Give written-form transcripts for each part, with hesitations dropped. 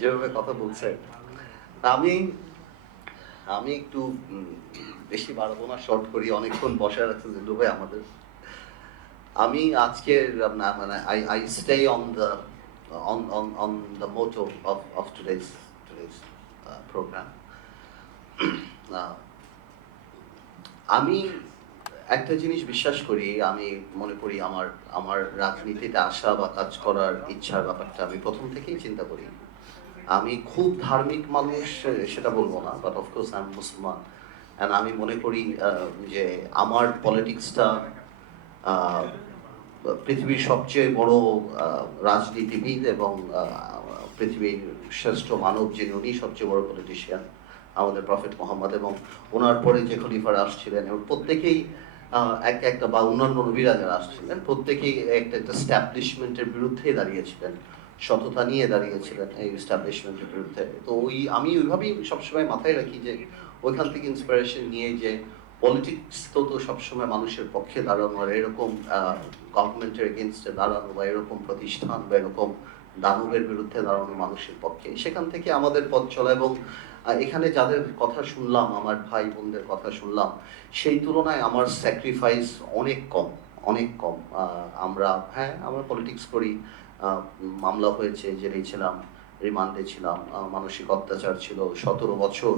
যেভাবে কথা বলছে, আমি আমি একটু উম বেশি বাড়াবো না, শর্ট করি। অনেকক্ষণ বসায় রাখছে জিল্লু ভাই আমাদের। আমি আজকের মানে I stay on the motto of today's program. আ আমি একটা জিনিস বিশ্বাস করি, আমি মনে করি আমার আমার রাজনীতিতে আসা বা কাজ করার ইচ্ছার ব্যাপারটা আমি ১ম থেকেই চিন্তা করি। আমি খুব ধার্মিক মানুষ সেটা বলব না। But of course I am মুসলমান। অ্যান্ড আমি মনে করি যে আমার পলিটিক্সটা আ পৃথিবীর সবচেয়ে বড় আ রাজনীতিবিদ এবং পৃথিবীর শ্রেষ্ঠ মানব যিনি উনি সবচেয়ে বড় পলিটিশিয়ান আমাদের প্রফেট মোহাম্মদ এবং উনার পরে যে খলিফারা আসছিলেন এবং প্রত্যেকেই একটা বা অন্যান্য নবীরা যারা আসছিলেন প্রত্যেকেই একটা এস্টাবলিশমেন্টের বিরুদ্ধে দাঁড়িয়েছিলেন। সততা নিয়ে দাঁড়িয়েছিলেন এই এস্টাবলিশমেন্টের বিরুদ্ধে। তো আমি ওইভাবেই সবসময় মাথায় রাখি যে ওইখান থেকে ইন্সপিরেশন নিয়ে যে পলিটিক্স তো সবসময় মানুষের পক্ষে দাঁড়ানো আর এরকম গভর্নমেন্টের এগেনস্টে দাঁড়ানো বা এরকম প্রতিষ্ঠান বা এরকম দানবের বিরুদ্ধে দাঁড়ানো মানুষের পক্ষে। সেখান থেকে আমাদের পথ চলা এবং এখানে যাদের কথা শুনলাম, আমার ভাই বোনদের কথা শুনলাম, সেই তুলনায় আমার স্যাক্রিফাইস অনেক কম, অনেক কম। আমরা পলিটিক্স করি। আ মামলা হয়েছে, জেলে ছিলাম, রিমান্ডে ছিলাম, মানসিক অত্যাচার ছিল, ১৭ বছর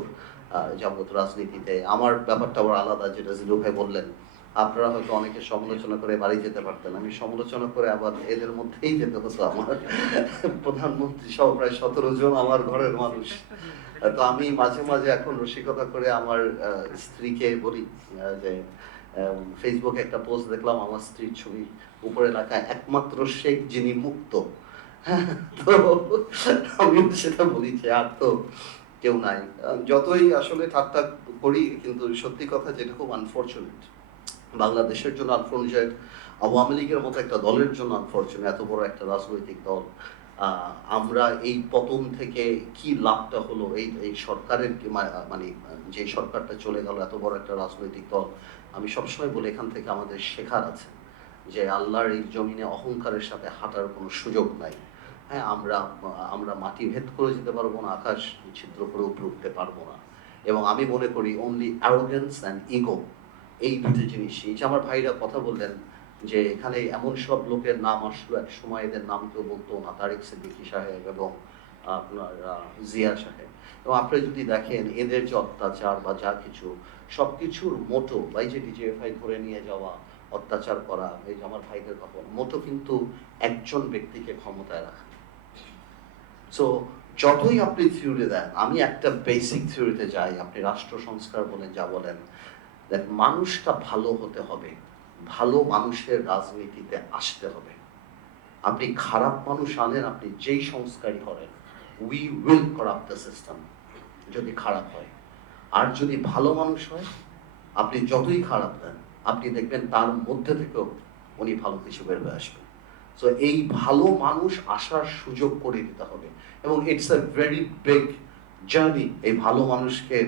যাবৎ রাজনীতিতে। আমার ব্যাপারটা আবার আলাদা যেটা জিলু ভাই বললেন। আপনারা হয়তো অনেকে সমালোচনা করে বাড়ি যেতে পারতেন। আমি সমালোচনা করে আবার এদের মধ্যেই যেতে হতো আমার। প্রধানমন্ত্রী সহ প্রায় ১৭ জন আমার ঘরের মানুষ। তো আমি মাঝে মাঝে এখন রসিকতা করে আমার স্ত্রীকে বলি যে ফেসবুকে একটা পোস্ট দেখলাম আমার স্ত্রীর ছবি। উপরে লেখা একমাত্র শেখ যিনি মুক্ত। হ্যাঁ, তো আমিও সেটা বলি যে আর তো কেউ নাই। যতই আসলে ঠাট্টা করি কিন্তু সত্যি কথা যেটা খুব আনফরচুনেট। বাংলাদেশের জন্য আনফরচুনেট, আওয়ামী লীগের মতো একটা দলের জন্য আনফরচুনেট, এত বড় একটা রাজনৈতিক দল। আ আমরা এই পতন থেকে কি লাভটা হলো এই সরকারের মানে যে সরকারটা চলে গেল এত বড় একটা রাজনৈতিক দল। আমি সবসময় বলি এখান থেকে আমাদের শেখার আছে। যে আল্লাহর এই জমিনে অহংকারের সাথে হাঁটার কোনো সুযোগ নাই। হ্যাঁ, আমরা মাটি ভেদ করে যেতে পারবো না, আকাশ ছিদ্র করে উপরে উঠতে পারবো না। এবং আমি মনে করি only arrogance and ego এই ২ টা জিনিসই। এই যে আমার ভাইরা কথা বললেন যে এখানে এমন সব লোকের নাম আসলো একসময় এদের নাম কেউ বলতো না। তারেক সিদ্দিকী সাহেব এবং আপনার জিয়া সাহেব। এবং আপনি যদি দেখেন এদের যে অত্যাচার বা যা কিছু সবকিছুর মোটো বা এই যে ডিজিএফআই ধরে নিয়ে যাওয়া, অত্যাচার করা, এই যে আমার ভাইদের কথা মোটো কিন্তু একজন ব্যক্তিকে ক্ষমতায় রাখা। সো যতই আপনি থিওরি দেন, আমি একটা বেসিক থিওরিতে যাই। আপনি রাষ্ট্র সংস্কার বলেন, যা বলেন, মানুষটা ভালো হতে হবে। ভালো মানুষের রাজনীতিতে আসতে হবে। আপনি খারাপ মানুষ আনেন, আপনি যেই সংস্কারই করেন, we will corrupt the system যদি খারাপ হয়। আর যদি ভালো মানুষ হয়, আপনি যতই খারাপ দেন, আপনি দেখবেন তার মধ্যে থেকেও উনি ভালো কিছু বের হয়ে আসবে। সো এই ভালো মানুষ আসার সুযোগ করে দিতে হবে। এবং it's a very big journey এই ভালো মানুষকে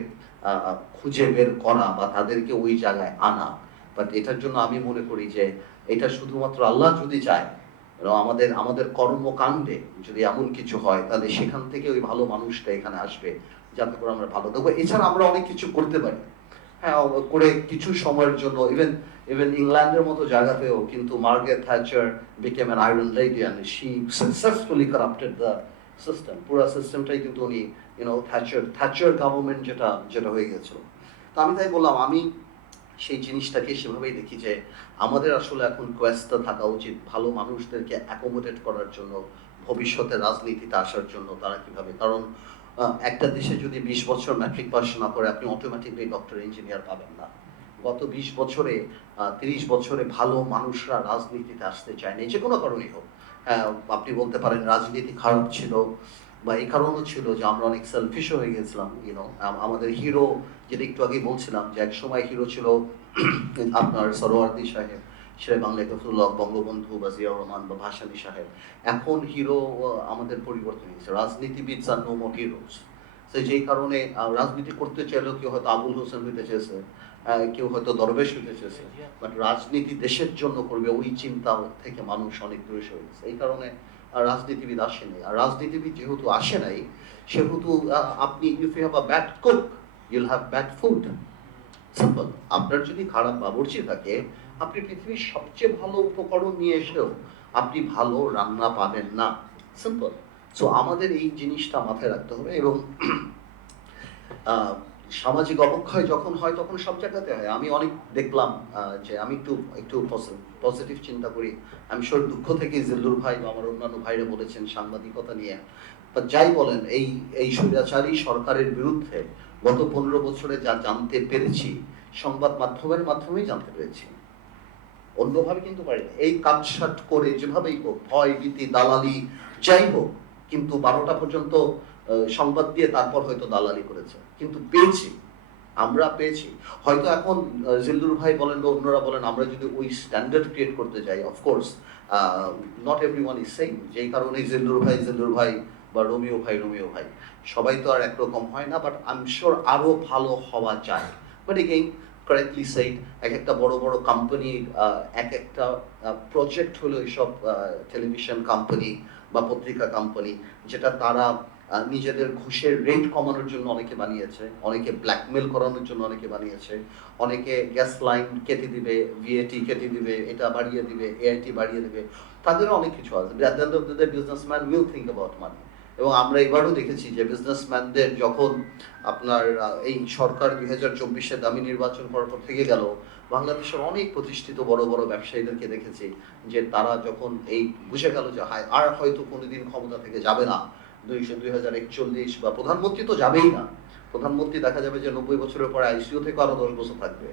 খুঁজে বের করা বা তাদেরকে ওই জায়গায় আনা। বাট এটার জন্য আমি মনে করি যে এটা শুধুমাত্র আল্লাহ যদি চায় এবং আমাদের আমাদের কর্মকাণ্ডে যদি এমন কিছু হয় তাহলে সেখান থেকে ওই ভালো মানুষটা এখানে আসবে যাতে করে আমরা ভালো থাকবো। এছাড়া আমরা অনেক কিছু করতে পারি। হ্যাঁ, করে কিছু সময়ের জন্য ইভেন ইভেন ইংল্যান্ডের মতো জায়গাতেও কিন্তু Margaret Thatcher became an iron lady and she successfully corrupted the system. পুরা সিস্টেমটাই কিন্তু উনি থ্যাচার গভর্নমেন্ট যেটা যেটা হয়ে গেছিল। তো আমি তাই বললাম আমি সেই জিনিসটাকে সেভাবেই দেখি যে আমাদের আসলে এখন কোয়েস্টটা থাকা উচিত ভালো মানুষদেরকে অ্যাকোমোডেট করার জন্য, ভবিষ্যতে রাজনীতিতে আসার জন্য তারা কিভাবে, কারণ একটা দেশে যদি ২০ বছর ম্যাট্রিক পাস না করে আপনি অটোমেটিকলি ডক্টর ইঞ্জিনিয়ার পাবেন না। গত ২০ বছরে ৩০ বছরে ভালো মানুষরা রাজনীতিতে আসতে চায়নি, যে কোনো কারণেই হোক। হ্যাঁ, আপনি বলতে পারেন রাজনীতি খারাপ ছিল বা এই কারণও ছিল যে আমরা অনেক সেলফিশ হয়ে গেছিলাম, আমাদের হিরো যেটা একটু আগেই বলছিলাম যে একসময় হিরো ছিল আপনার সরোয়ার্দী সাহেব, শেরে বাংলা গফরুল্লাহ, বঙ্গবন্ধু বা জিয়াউর রহমান বা ভাসানী সাহেব। এখন হিরো আমাদের পরিবর্তন হয়েছে। রাজনীতিবিদ আর নো মোর হিরোস। তো যেই কারণে রাজনীতি করতে চাইলেও কেউ হয়তো আবুল হোসেন হইতে চেয়েছে, কেউ হয়তো দরবেশ হইতে চেয়েছে। বাট রাজনীতি দেশের জন্য করবে ওই চিন্তা থেকে মানুষ অনেক দূরে সরে গেছে। এই কারণে রাজনীতিবিদ আসে নাই। আর রাজনীতিবিদ যেহেতু আসে নাই, সেহেতু আপনি if you have a bad cook you'll have bad food. Simple. আপনার যদি খারাপ বাবুর্চি থাকে, আপনি পৃথিবীর সবচেয়ে ভালো উপকরণ নিয়ে এসেও আপনি ভালো রান্না পাবেন না। সিম্পল। সো আমাদের এই জিনিসটা মাথায় রাখতে হবে। এবং সামাজিক অবক্ষয় যখন হয় তখন সব জায়গাতে হয়। আমি অনেক দেখলাম যে আমি একটু একটু পজিটিভ চিন্তা করি। আমি শিওর দুঃখ থেকে জিল্লুর ভাই বা আমার অন্যান্য ভাইরা বলেছেন সাংবাদিকতা নিয়ে, বা যাই বলেন, এই স্বৈরাচারী সরকারের বিরুদ্ধে গত 15 বছরে যা জানতে পেরেছি, সংবাদ মাধ্যমের মাধ্যমেই জানতে পেরেছি, অন্যভাবে কিন্তু পারিনি। এই কাটসাট করে যেভাবেই হোক, ভয় ভীতি দালালি যাই হোক, কিন্তু 12টা পর্যন্ত সংবাদ দিয়ে তারপর হয়তো দালালি করেছে, কিন্তু পেয়েছি, আমরা পেয়েছি। হয়তো এখন জিল্লুর ভাই বলেন বা অন্যরা বলেন, আমরা যদি ওই স্ট্যান্ডার্ড ক্রিয়েট করতে যাই, of course not everyone is same. যেই কারণে জিল্লুর ভাই বা রোমিও ভাই সবাই তো আর একরকম হয় না, বাট আই এম শিওর আরো ভালো হওয়া যায়। বাট এগেইন কারেক্টলি সেইড, এক একটা বড় বড় কোম্পানি, এক একটা প্রজেক্ট হলো এইসব টেলিভিশন কোম্পানি বা পত্রিকা কোম্পানি, যেটা তারা নিজেদের ঘুষের রেট কমানোর জন্য অনেকে বানিয়েছে, অনেকে ব্ল্যাকমেল করানোর জন্য অনেকে বানিয়েছে, অনেকে গ্যাস লাইন কেটে দিবে, ভিএটি কেটে দিবে, এটা বাড়িয়ে দিবে, এআইটি বাড়িয়ে দিবে, তাদেরও অনেক কিছু আছে। At the end of the day businessman will think about মানি। এবং আমরা এবারও দেখেছি যে বিজনেসম্যানদের যখন আপনার এই সরকার 2024-এ দামি নির্বাচন করার পর থেকে গেল, বাংলাদেশের অনেক প্রতিষ্ঠিত বড় বড় ব্যবসায়ীদেরকে দেখেছি যে তারা যখন এই বুঝে গেল যে আর হয়তো কোনোদিন ক্ষমতা থেকে যাবে না, 2041 বা প্রধানমন্ত্রী তো যাবেই না, প্রধানমন্ত্রী দেখা যাবে যে 90 বছরের পরে আইসিইউ থেকে আরো 10 বছর থাকবে,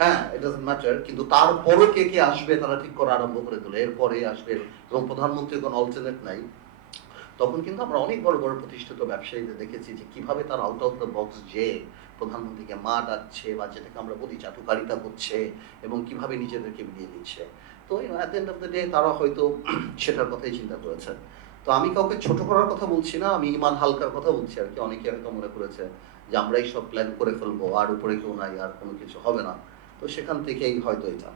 হ্যাঁ, ইট ডাজন্ট ম্যাটার, কিন্তু তারপরে কে কে আসবে তারা ঠিক করা আরম্ভ করে দিল, এরপরে আসবে, এবং প্রধানমন্ত্রীর কোনো অল্টারনেট নাই। তখন কিন্তু আমরা অনেক বড় বড় প্রতিষ্ঠিত ব্যবসায়ীদের দেখেছি যে কিভাবে তারা আউট অফ দ্য বক্স যে প্রধানমন্ত্রীকে মা ডাকছে, বা যেটাকে আমরা বলি চাটুকারিতা করছে, এবং কিভাবে নিজেদেরকে বিলিয়ে দিচ্ছে। তো at the end of the day তারা হয়তো সেটার কথাই চিন্তা করেছে। তো আমি কাউকে ছোট করার কথা বলছি না, আমি ইমান হালকার কথা বলছি আর কি। অনেকে হয়তো মনে করেছে যে আমরা এই সব প্ল্যান করে ফেলবো, আর উপরে কেউ নাই, আর কোনো কিছু হবে না, তো সেখান থেকেই হয়তো এটা।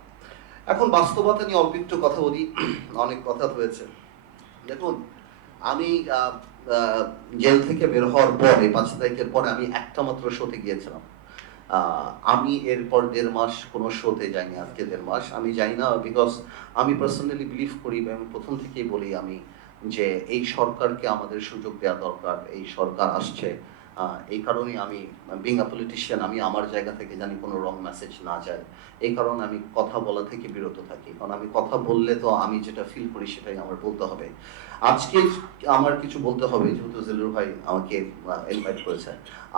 এখন বাস্তবতা নিয়ে অল্প একটু কথা বলি, অনেক কথা হয়েছে। দেখুন, আমি জেল থেকে বের হওয়ার পরে 5 তারিখের পরে আমি একটা মাত্র শোতে গিয়েছিলাম। আমি এরপর 1.5 মাস কোনো শোতে যাইনি। আজকে 1.5 মাস আমি যাই না, বিকজ আমি পার্সোনালি বিলিভ করি, আমি প্রথম থেকেই বলি আমি, যে এই সরকারকে আমাদের সুযোগ দেওয়া দরকার। এই সরকার আসছে, এই কারণেই আমি বিং আ পলিটিশিয়ান, আমি আমার জায়গা থেকে জানি কোনো রং মেসেজ না যায়, এই কারণে আমি কথা বলা থেকে বিরত থাকি। কারণ আমি কথা বললে তো আমি যেটা ফিল করি সেটাই আমার বলতে হবে। আজকে আমার কিছু বলতে হবে, যেহেতু জিল্লুর ভাই আমাকে ইনভাইট করেছে।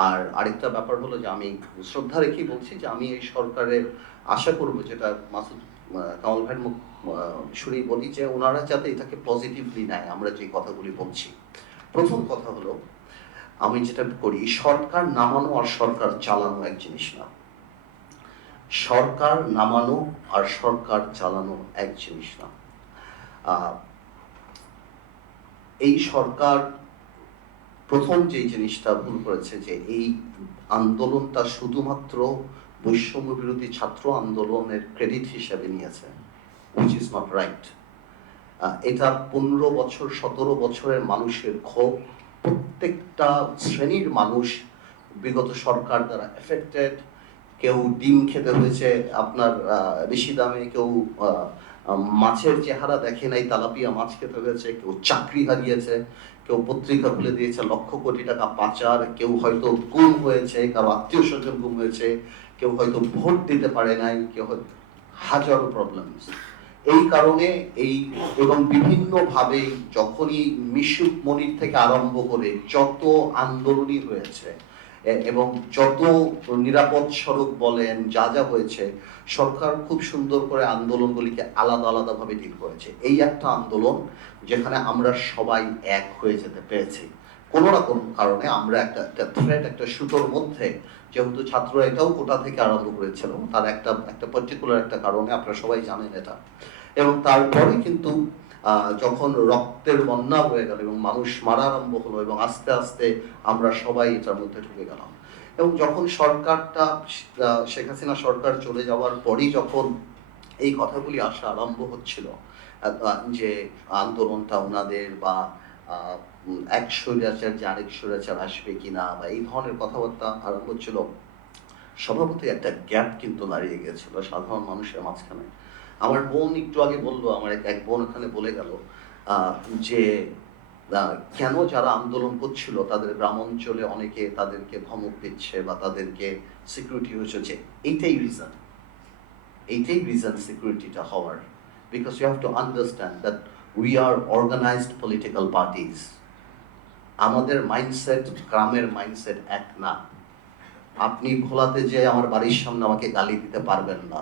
আর আরেকটা ব্যাপার হলো যে আমি শ্রদ্ধা রেখেই বলছি যে আমি এই সরকারের আশা করব, যেটা মাসুদ কামাল ভাইয়ের মুখ শুনেই বলি, যে ওনারা যাতে এটাকে পজিটিভলি নেয় আমরা যে কথাগুলি বলছি। প্রথম কথা হলো, আমি যেটা করি, সরকার নামানো আর সরকার চালানো এক জিনিস না। সরকার নামানো আর সরকার চালানো এক জিনিস না। এই সরকার প্রথম যে জিনিসটা ভুল করেছে, যে এই আন্দোলনটা শুধুমাত্র বৈষম্য বিরোধী ছাত্র আন্দোলনের ক্রেডিট হিসেবে নিয়েছে, which is not right. এটা 15 বছর 17 বছরের মানুষের ক্ষোভ, প্রত্যেকটা শ্রেণীর মানুষ বিগত সরকার দ্বারা এফেক্টেড। কেউ ডিম খেতে হয়েছে আপনার বেশি দামে, কেউ মাছের চেহারা দেখে নাই, তালাপিয়া মাছ খেতে হয়েছে, কেউ চাকরি হারিয়েছে, কেউ পত্রিকা খুলে দিয়েছে, লক্ষ কোটি টাকা পাচার, কেউ হয়তো গুম হয়েছে, কারো আত্মীয় স্বজন গুম হয়েছে, কেউ হয়তো ভোট দিতে পারে নাই, কেউ হয়তো হাজারো প্রবলেমস। এই কারণে এবং বিভিন্নভাবে যখনই মিশুক মনির থেকে আরম্ভ করে যত আন্দোলনই হয়েছে, এবং যত নিরাপদ সড়ক বলেন যা যা হয়েছে, সরকার খুব সুন্দর করে আন্দোলনগুলিকে আলাদা আলাদা ভাবে ডিল করেছে। এই একটা আন্দোলন যেখানে আমরা সবাই এক হয়ে যেতে পেরেছি কোনো না কোনো কারণে। আমরা একটা থ্রেড, একটা সুতোর মধ্যে, যেহেতু ছাত্র এটাও কোটা থেকে আরম্ভ করেছিল, তার একটা পার্টিকুলার একটা কারণে, আপনারা সবাই জানেন এটা। এবং তারপরে কিন্তু যখন রক্তের বন্যা হয়ে গেল এবং মানুষ মারা আরম্ভ হলো, এবং আস্তে আস্তে আমরা সবাই এটার মধ্যে ঢুকে গেলাম। এবং যখন সরকারটা শেখ হাসিনা সরকার চলে যাওয়ার পরই যখন এই কথাগুলি আসা আরম্ভ হচ্ছিল, যে আন্দোলনটা ওনাদের বা এক স্বৈরাচার যে আরেক স্বৈরাচার আসবে কিনা বা এই ধরনের কথাবার্তা আরম্ভ ছিল, স্বভাবতই একটা গ্যাপ কিন্তু দাঁড়িয়ে গিয়েছিল সাধারণ মানুষের মাঝখানে। আমার বোন একটু আগে বলল, আমার এক বোন ওখানে বলে গেল আহ, যে কেন যারা আন্দোলন করছিল তাদের গ্রাম অঞ্চলে অনেকে তাদেরকে ধমক দিচ্ছে বা তাদেরকে সিকিউরিটি হচ্ছে, এইটাই রিজন সিকিউরিটিটা হওয়ার। Because you have to understand that we are organised political parties. আমাদের মাইন্ডসেট গ্রামের মাইন্ডসেট এক না। আপনি ভোলাতে যে আমার বাড়ির সামনে আমাকে গালি দিতে পারবেন না,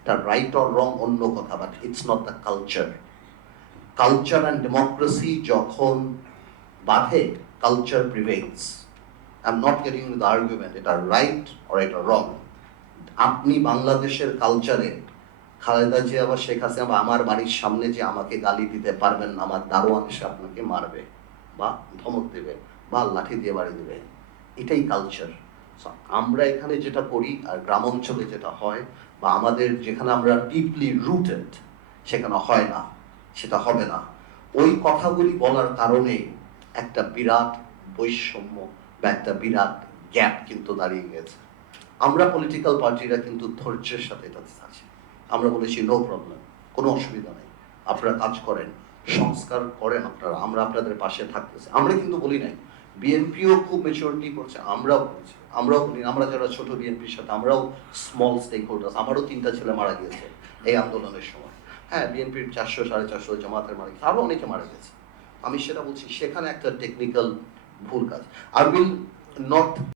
এটা রাইট অর রং অন্য কথা, but it's not the culture. Culture and democracy যখন বাধে, culture prevails. I am not getting with argument এটা রাইট অর এটা রং। আপনি বাংলাদেশের কালচারে খালেদা জিয়া বা শেখ হাসিনা বা আমার বাড়ির সামনে যে আমাকে গালি দিতে পারবেন না, আমার দারোয়ান এসে আপনাকে মারবে বা ধমক দেবে বা লাঠি দিয়ে বাড়ি দেবে, এটাই কালচার। আমরা এখানে যেটা করি আর গ্রাম অঞ্চলে যেটা হয় বা আমাদের যেখানে আমরা ডিপলি রুটেড, সেখানে হয় না, সেটা হবে না। ওই কথাগুলি বলার কারণে একটা বিরাট বৈষম্য বা একটা বিরাট গ্যাপ কিন্তু দাঁড়িয়ে গেছে। আমরা পলিটিক্যাল পার্টিরা কিন্তু ধৈর্যের সাথে এটাতে আছি। আমরা বলেছি নো প্রবলেম, কোনো অসুবিধা নেই, আপনারা কাজ করেন, সংস্কার করেন আপনারা, আমরা আপনাদের পাশে থাকতেছি। আমরা কিন্তু বলি নাই, বিএনপিও খুব ম্যাচুরিটি করছে, আমরাও বলছি, আমরাও বলি, আমরা যারা ছোট বিএনপির সাথে আমরাও স্মল স্টেক হোল্ডার্স। আমারও 3টা ছেলে মারা গিয়েছে এই আন্দোলনের সময়। হ্যাঁ, বিএনপির 400 450 জামাতের মারা গেছে, আরও অনেকে মারা গেছে। আমি সেটা বলছি, সেখানে একটা টেকনিক্যাল ভুল কাজ। I will not